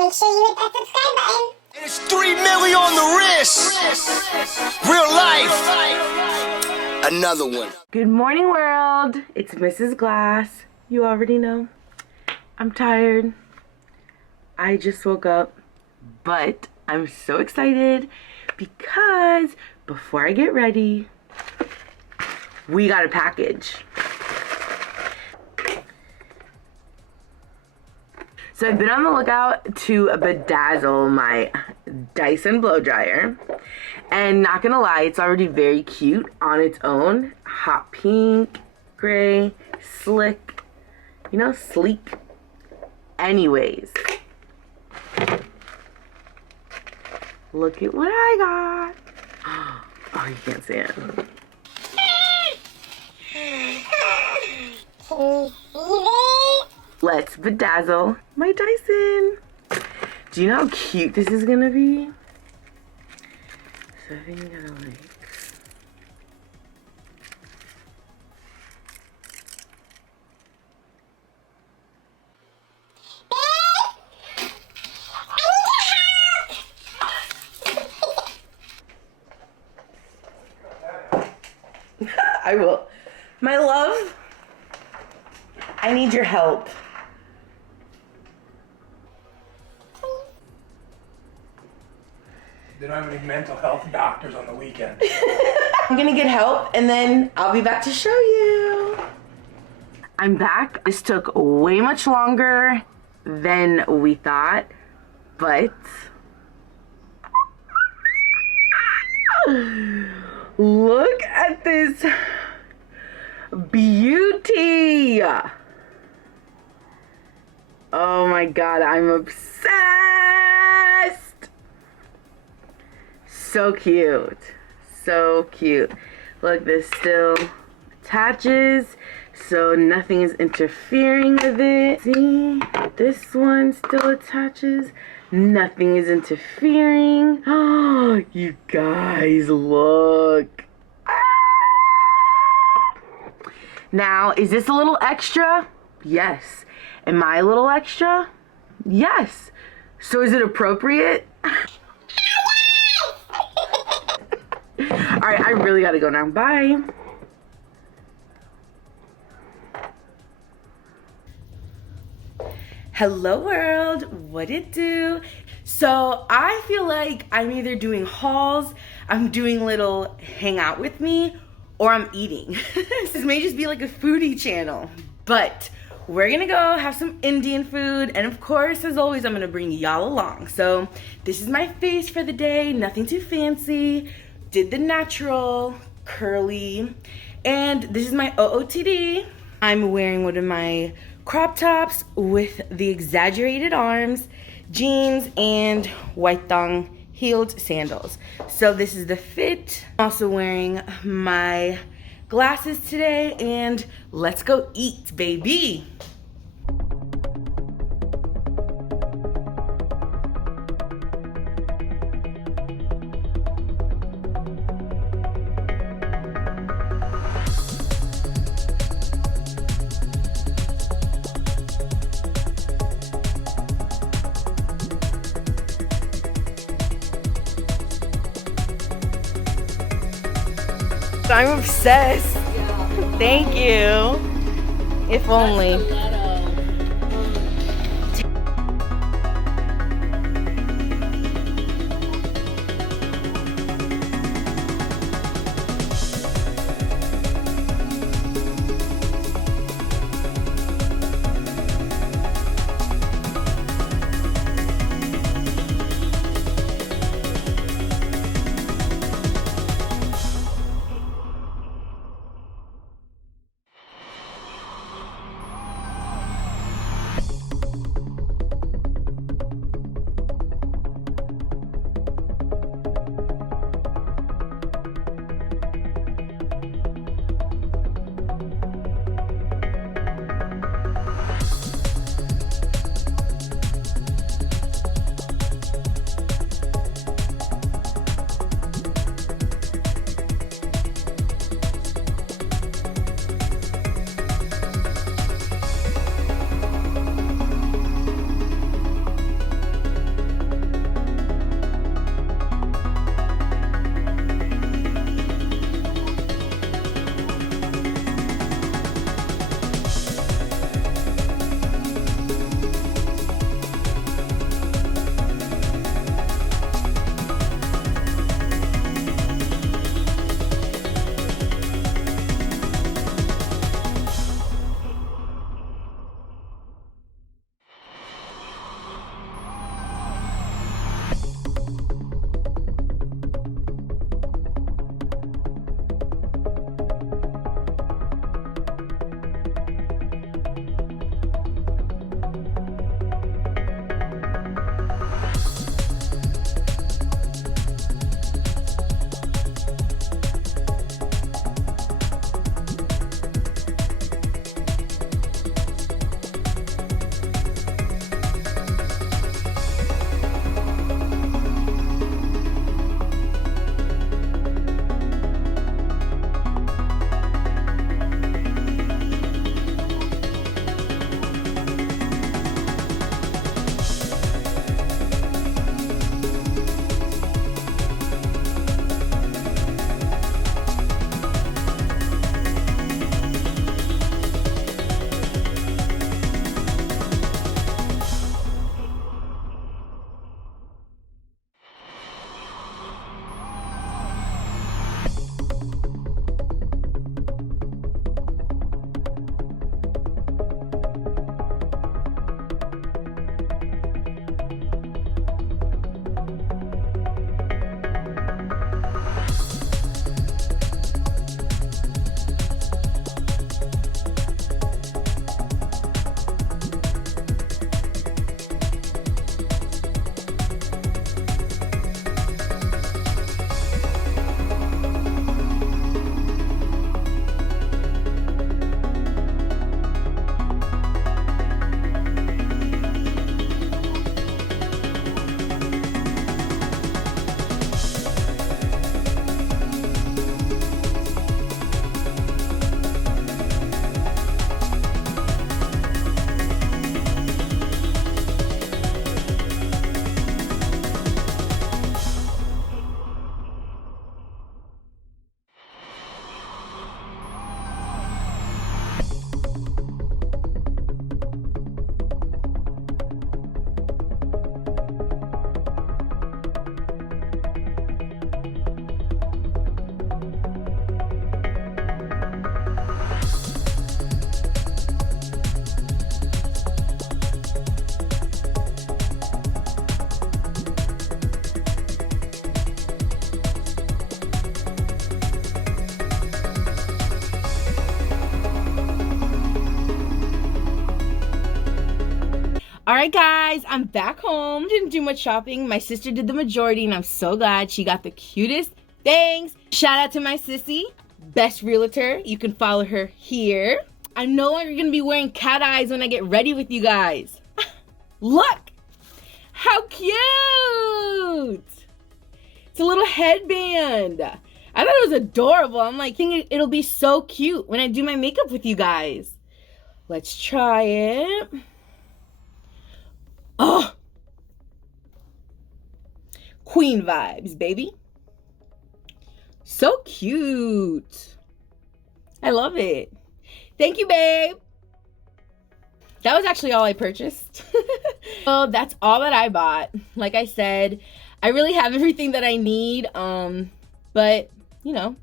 make sure you hit that subscribe button. It's 3 million on the wrist. Real life. Another one. Good morning, world. It's Mrs. Glass. You already know. I'm tired. I just woke up, but I'm so excited because before I get ready, we got a package. So I've been on the lookout to bedazzle my Dyson blow dryer, and not gonna lie, it's already very cute on its own. Hot pink, gray, slick, you know, sleek. Anyways, look at what I got. Oh, you can't see it. Let's bedazzle my Dyson. Do you know how cute this is gonna be? So I think I gotta I will. My love, I need your help. They don't have any mental health doctors on the weekend. I'm gonna get help and then I'll be back to show you. I'm back. This took way much longer than we thought, but look at this beauty. Oh my God, I'm obsessed. So cute. So cute. Look, this still attaches, so nothing is interfering with it. See? This one still attaches. Nothing is interfering. Oh, you guys, look. Now, is this a little extra? Yes. Am I a little extra? Yes. So is it appropriate? All right, I really gotta go now. Bye. Hello world, what it do? So I feel like I'm either doing hauls, I'm doing little hang out with me, or I'm eating. This may just be like a foodie channel, but we're gonna go have some Indian food, and of course, as always, I'm gonna bring y'all along. So this is my face for the day, nothing too fancy. Did the natural, curly, and this is my OOTD. I'm wearing one of my crop tops with the exaggerated arms, jeans, and white thong heeled sandals. So this is the fit. I'm also wearing my glasses today, and let's go eat, baby. I'm obsessed. Thank you. If only. Alright guys, I'm back home. Didn't do much shopping. My sister did the majority and I'm so glad. She got the cutest things. Shout out to my sissy, best realtor. You can follow her here. I'm no longer gonna be wearing cat eyes when I get ready with you guys. Look! How cute! It's a little headband. I thought it was adorable. I'm like, thinking it'll be so cute when I do my makeup with you guys. Let's try it. Oh! Queen vibes, baby. So cute. I love it. Thank you, babe. That was actually all I purchased. So that's all that I bought. Like I said, I really have everything that I need. But, you know,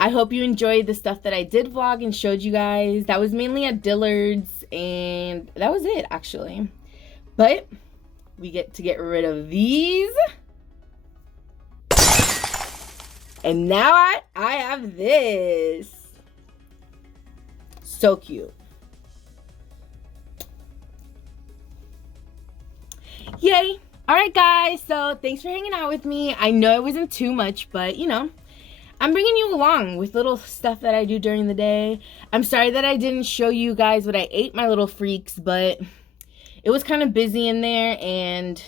I hope you enjoyed the stuff that I did vlog and showed you guys. That was mainly at Dillard's, and that was it, actually. But we get to get rid of these. And now I have this. So cute. Yay. All right, guys. So thanks for hanging out with me. I know it wasn't too much, but you know, I'm bringing you along with little stuff that I do during the day. I'm sorry that I didn't show you guys what I ate, my little freaks, but it was kind of busy in there, and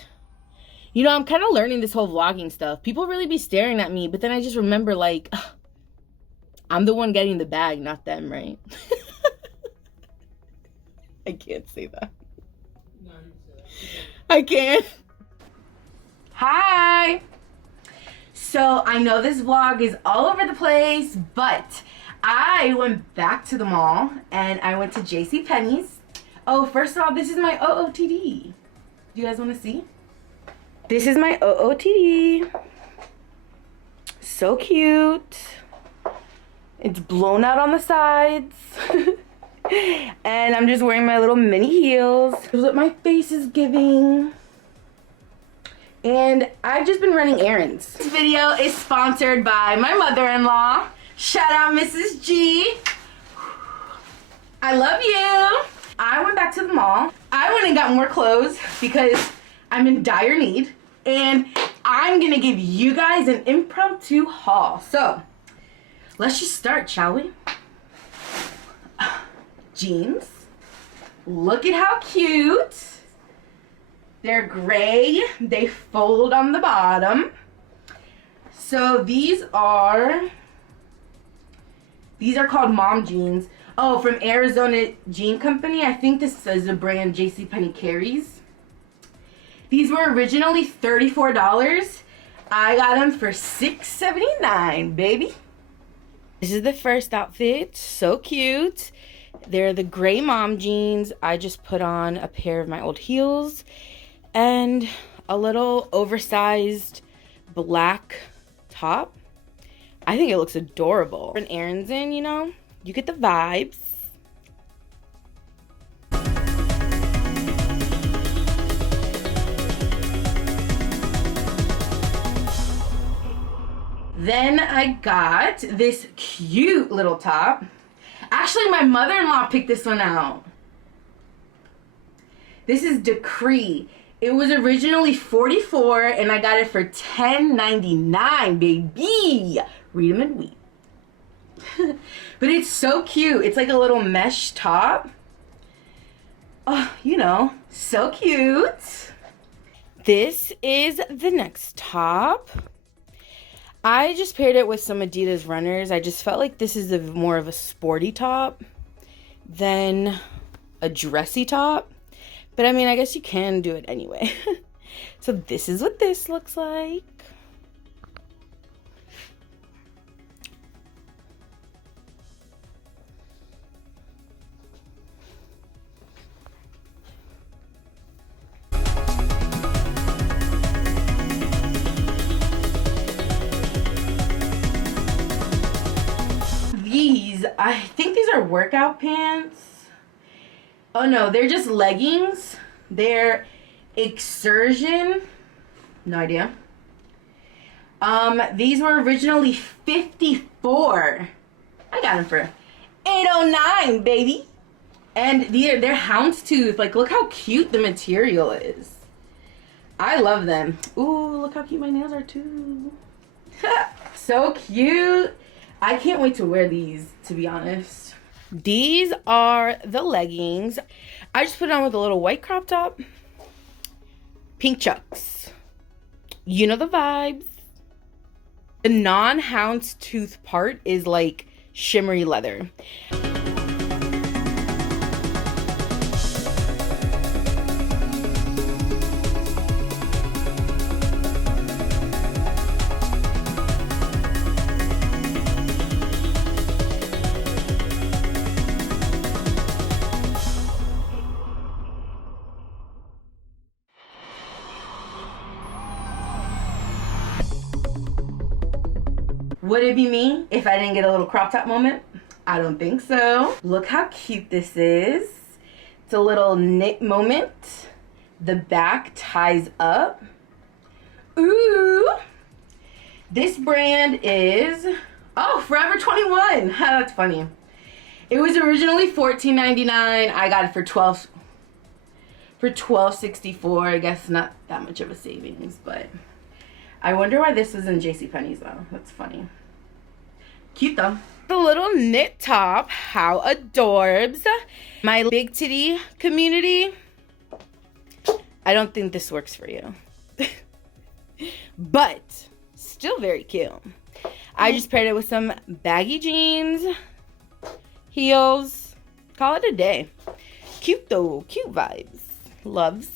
you know, I'm kind of learning this whole vlogging stuff. People really be staring at me, but then I just remember, like, I'm the one getting the bag, not them, right? I can't say that. I can't. Hi. So I know this vlog is all over the place, but I went back to the mall and I went to JCPenney's. Oh, first of all, this is my OOTD. Do you guys want to see? This is my OOTD. So cute. It's blown out on the sides. And I'm just wearing my little mini heels. Here's what my face is giving. And I've just been running errands. This video is sponsored by my mother-in-law. Shout out Mrs. G. I love you. I went back to the mall. I went and got more clothes because I'm in dire need. And I'm gonna give you guys an impromptu haul. So, let's just start, shall we? Jeans. Look at how cute. They're gray. They fold on the bottom. So these are called mom jeans. Oh, from Arizona Jean Company. I think this is a brand JCPenney carries. These were originally $34. I got them for $6.79, baby. This is the first outfit. So cute. They're the gray mom jeans. I just put on a pair of my old heels and a little oversized black top. I think it looks adorable. An errands in, you know, you get the vibes. Then I got this cute little top. Actually, my mother-in-law picked this one out. This is Decree. It was originally $44 and I got it for $10.99, baby. Read them and weep. But it's so cute. It's like a little mesh top. Oh, you know, so cute. This is the next top. I just paired it with some Adidas runners. I just felt like this is more of a sporty top than a dressy top. But I mean, I guess you can do it anyway. So this is what this looks like. I think these are workout pants. Oh no, they're just leggings. They're Exertion. No idea. These were originally $54. I got them for $8.09, baby. And they're houndstooth. Like, look how cute the material is. I love them. Ooh, look how cute my nails are too. So cute. I can't wait to wear these, to be honest. These are the leggings. I just put it on with a little white crop top. Pink chucks. You know the vibes. The non-houndstooth part is like shimmery leather. Would it be me if I didn't get a little crop top moment? I don't think so. Look how cute this is. It's a little knit moment. The back ties up. Ooh. This brand is, oh, Forever 21. That's funny. It was originally $14.99. I got it for $12.64. I guess not that much of a savings, but I wonder why this was in JCPenney's though. That's funny. Cute though. The little knit top. How adorbs. My big titty community. I don't think this works for you. But still very cute. I just paired it with some baggy jeans, heels. Call it a day. Cute though. Cute vibes. Loves.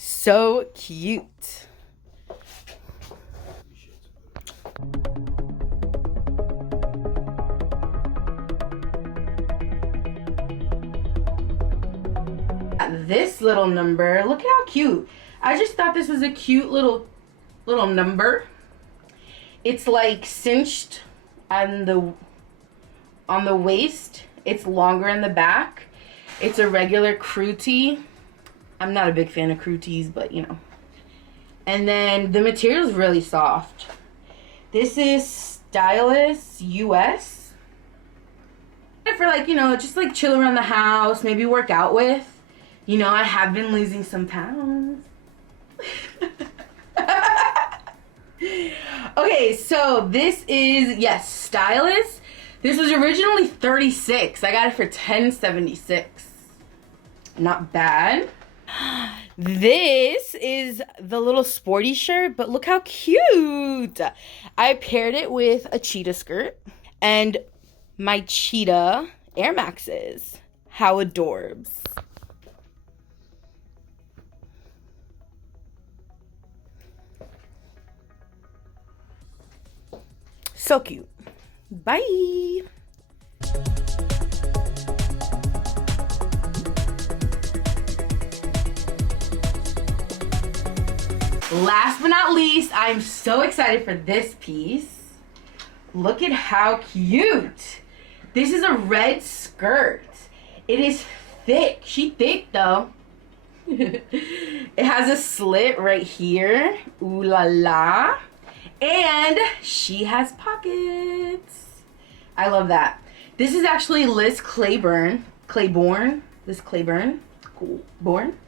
So cute. This little number, look at how cute. I just thought this was a cute little number. It's like cinched on the waist. It's longer in the back. It's a regular crew tee. I'm not a big fan of crew tees, but you know. And then the material is really soft. This is Stylist US. For like, you know, just like chill around the house, maybe work out with. You know, I have been losing some pounds. Okay, so this is, yes, Stylist. This was originally $36. I got it for $10.76. Not bad. This is the little sporty shirt, but look how cute. I paired it with a cheetah skirt and my cheetah Air Maxes. How adorbs. So cute. Bye. Last but not least, I'm so excited for this piece. Look at how cute. This is a red skirt. It is thick. She thick though. It has a slit right here. Ooh la la. And she has pockets. I love that. This is actually Liz Claiborne. Liz Claiborne. Cool. Born.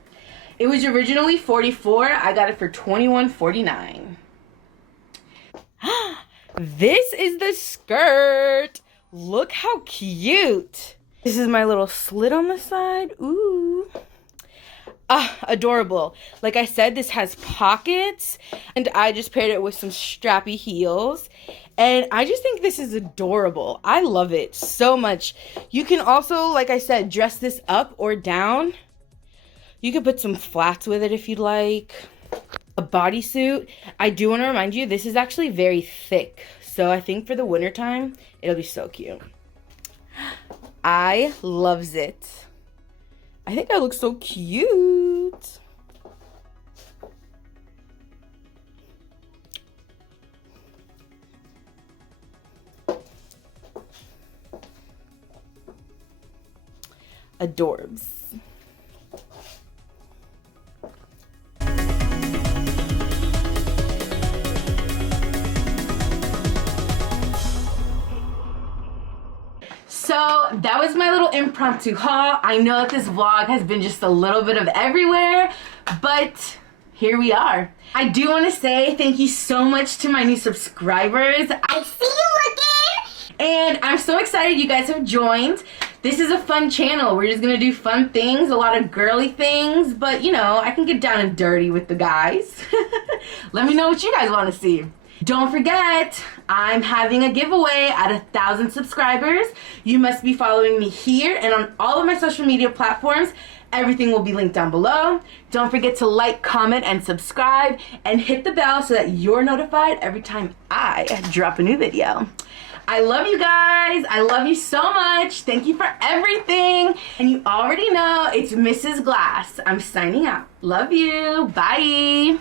It was originally $44. I got it for $21.49. This is the skirt. Look how cute. This is my little slit on the side. Ooh. Ah, adorable. Like I said, this has pockets. And I just paired it with some strappy heels. And I just think this is adorable. I love it so much. You can also, like I said, dress this up or down. You could put some flats with it if you'd like. A bodysuit. I do want to remind you, this is actually very thick. So I think for the wintertime, it'll be so cute. I loves it. I think I look so cute. Adorbs. So that was my little impromptu haul. I know that this vlog has been just a little bit of everywhere, but here we are. I do want to say thank you so much to my new subscribers. I see you looking. And I'm so excited you guys have joined. This is a fun channel. We're just gonna do fun things, a lot of girly things, but you know, I can get down and dirty with the guys. Let me know what you guys want to see. Don't forget, I'm having a giveaway at 1,000 subscribers. You must be following me here and on all of my social media platforms. Everything will be linked down below. Don't forget to like, comment, and subscribe, and hit the bell so that you're notified every time I drop a new video. I love you guys. I love you so much. Thank you for everything. And you already know it's Mrs. Glass. I'm signing out. Love you. Bye.